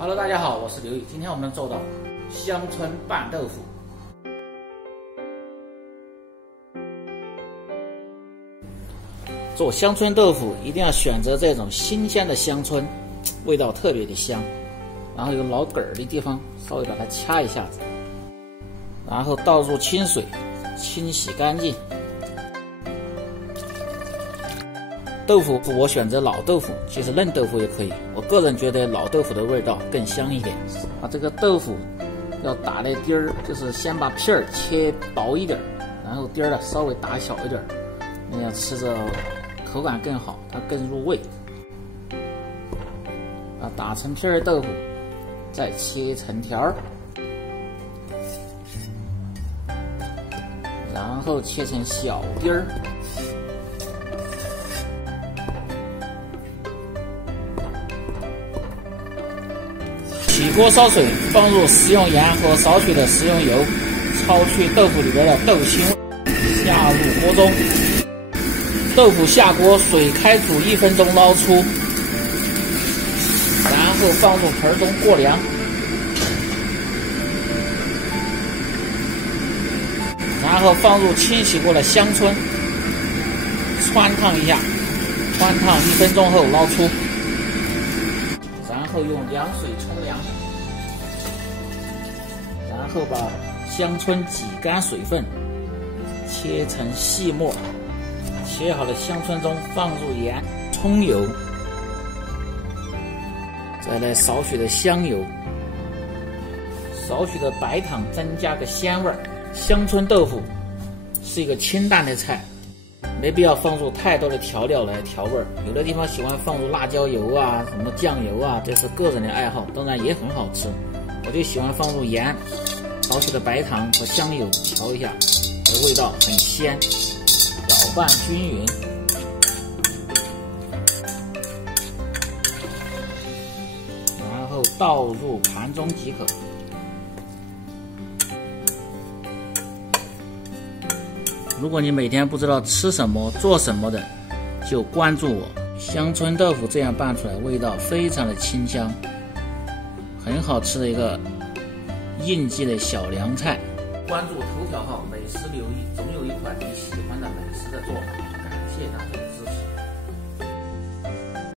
Hello， 大家好，我是刘毅。今天我们做的乡村拌豆腐。做乡村豆腐一定要选择这种新鲜的乡村，味道特别的香。然后有老梗儿的地方稍微把它掐一下子，然后倒入清水清洗干净。豆腐我选择老豆腐，其实嫩豆腐也可以。我个人觉得老豆腐的味道更香一点。把这个豆腐要打的丁儿，就是先把片儿切薄一点，然后丁儿呢稍微打小一点，那样吃着口感更好，它更入味。啊，打成片儿豆腐，再切成条儿，然后切成小丁儿。起锅烧水，放入食用盐和少许的食用油，焯去豆腐里边的豆腥味，下入锅中。豆腐下锅，水开煮1分钟，捞出，然后放入盆中过凉。然后放入清洗过的香椿，汆烫一下，汆烫1分钟后捞出。然后用凉水冲凉，然后把香椿挤干水分，切成细末。切好的香椿中放入盐、葱油，再来少许的香油，少许的白糖，增加个鲜味儿。香椿豆腐是一个清淡的菜，没必要放入太多的调料来调味儿。有的地方喜欢放入辣椒油啊、什么酱油啊，这是个人的爱好，当然也很好吃。我就喜欢放入盐、少许的白糖和香油调一下，味道很鲜。搅拌均匀，然后倒入盘中即可。如果你每天不知道吃什么做什么的，就关注我。香椿豆腐这样拌出来，味道非常的清香，很好吃的一个应季的小凉菜。关注头条号美食刘毅，总有一款你喜欢的美食的做法。感谢大家的支持。